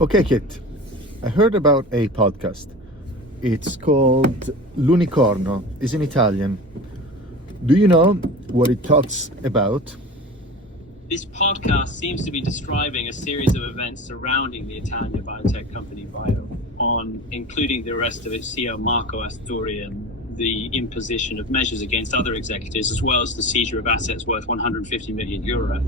Okay, Kit, I heard about a podcast. It's called L'Unicorno. It's in Italian. Do you know what it talks about? This podcast seems to be describing a series of events surrounding the Italian biotech company Bio, including the arrest of its CEO Marco Astori and the imposition of measures against other executives, as well as the seizure of assets worth 150 million euro.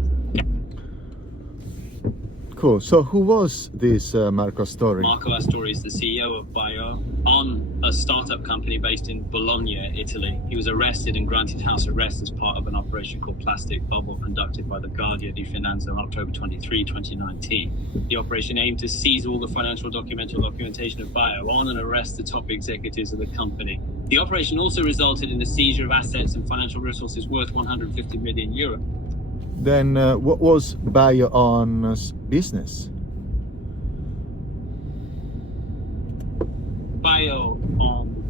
Cool. So who was this Marco Astori? Marco Astori is the CEO of Bio, a startup company based in Bologna, Italy. He was arrested and granted house arrest as part of an operation called Plastic Bubble conducted by the Guardia di Finanza on October 23, 2019. The operation aimed to seize all the financial documentation of Bio and arrest the top executives of the company. The operation also resulted in the seizure of assets and financial resources worth 150 million euro. Then what was Bio's business? Bio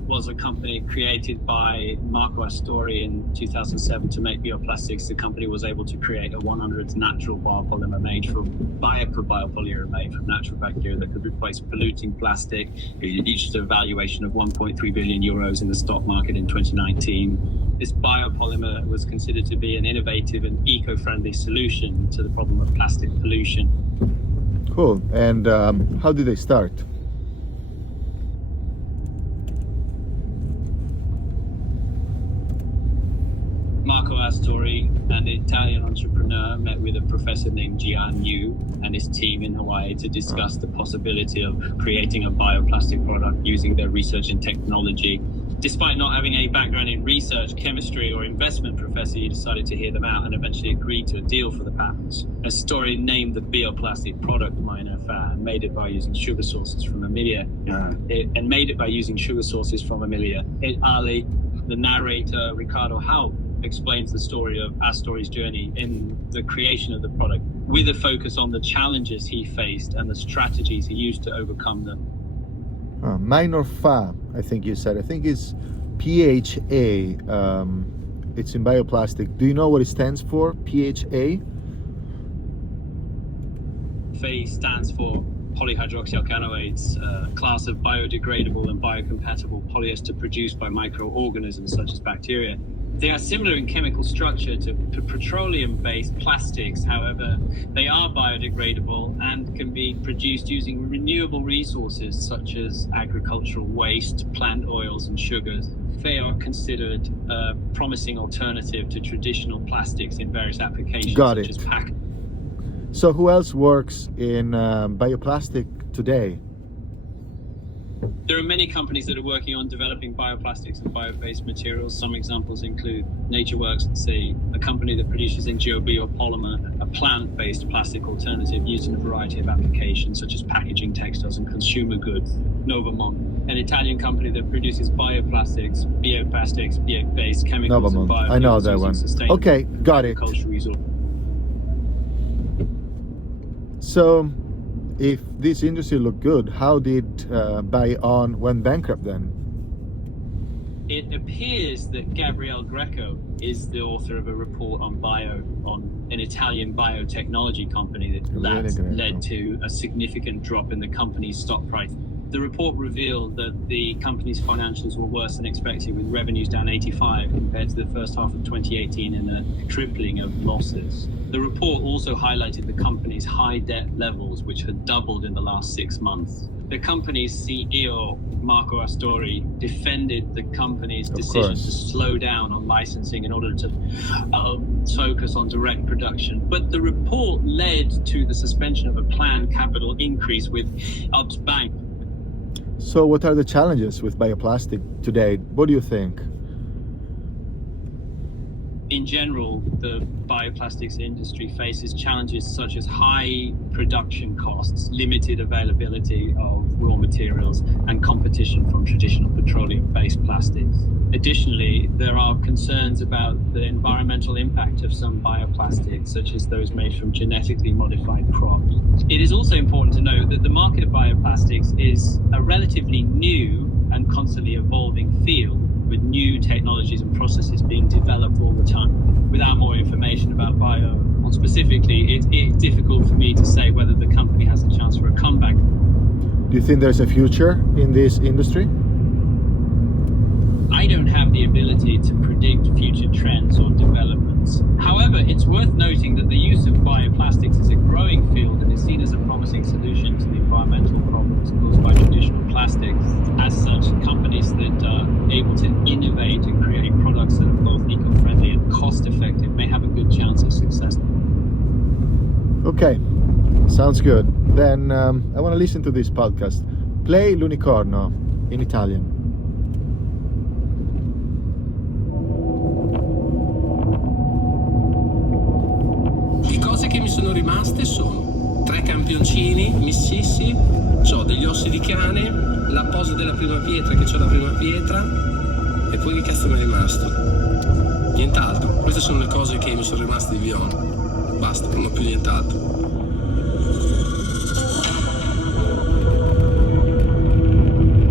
was a company created by Marco Astori in 2007 to make bioplastics. The company was able to create a 100 natural biopolymer made from biopolymer made from natural bacteria that could replace polluting plastic. It reached a valuation of 1.3 billion euros in the stock market in 2019. This biopolymer was considered to be an innovative and eco-friendly solution to the problem of plastic pollution. Cool. And how did they start? Marco Astori, an Italian entrepreneur, met with a professor named Jian Yu and his team in Hawaii to discuss the possibility of creating a bioplastic product using their research and technology. Despite not having any background in research, chemistry, or investment professor, he decided to hear them out and eventually agreed to a deal for the patents. Astori named the bioplastic product Minofa and made it by using sugar sources from Emilia. Ali, the narrator Ricardo Haupt, explains the story of Astori's journey in the creation of the product, with a focus on the challenges he faced and the strategies he used to overcome them. Minofa, I think you said. I think it's PHA. It's in bioplastic. Do you know what it stands for? PHA? PHA stands for polyhydroxyalkanoates, a class of biodegradable and biocompatible polyester produced by microorganisms such as bacteria. They are similar in chemical structure to petroleum-based plastics. However, they are biodegradable and can be produced using renewable resources such as agricultural waste, plant oils, and sugars. They are considered a promising alternative to traditional plastics in various applications, such as packaging. So who else works in bioplastic today? There are many companies that are working on developing bioplastics and bio-based materials. Some examples include NatureWorks at Sea, a company that produces NGO-biopolymer, a plant-based plastic alternative used in a variety of applications such as packaging, textiles, and consumer goods. Novamont, an Italian company that produces bioplastics, bio-based chemicals, and biofuels. I know that one. Okay, got it. So, if this industry looked good, how did Bion went bankrupt then? It appears that Gabriele Greco is the author of a report on an Italian biotechnology company that led to a significant drop in the company's stock price. The report revealed that the company's financials were worse than expected, with revenues down 85% compared to the first half of 2018 and a tripling of losses. The report also highlighted the company's high debt levels, which had doubled in the last 6 months. The company's CEO, Marco Astori, defended the company's decision to slow down on licensing in order to focus on direct production. But the report led to the suspension of a planned capital increase with UBS Bank. So what are the challenges with bioplastic today? What do you think? In general, the bioplastics industry faces challenges such as high production costs, limited availability of raw materials, and competition from traditional petroleum-based plastics. Additionally, there are concerns about the environmental impact of some bioplastics, such as those made from genetically modified crops. It is also important to note that the market of bioplastics is a relatively new and constantly evolving field, with new technologies and processes being developed all the time. Without more information about bio, or specifically, it it's difficult for me to say whether the company has a chance for a comeback. Do you think there's a future in this industry? I don't have the ability to predict future trends or developments. However, it's worth noting that the use of bioplastics is a growing field and is seen as a promising solution to the environmental problems caused by traditional plastics. As such, companies that are able to innovate and create products that are both eco-friendly and cost-effective may have a good chance of success. Okay, sounds good. Then I want to listen to this podcast. Play L'Unicorno in Italian. Le cose che mi sono rimaste sono 3 campioncini mississi, ho degli ossi di cane, la posa della prima pietra che c'ho la prima pietra e poi che cazzo mi è rimasto? Nient'altro. Queste sono le cose che mi sono rimaste di Viola. Basta, non ho più nient'altro.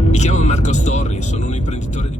Mi chiamo Marco Storri, sono un imprenditore di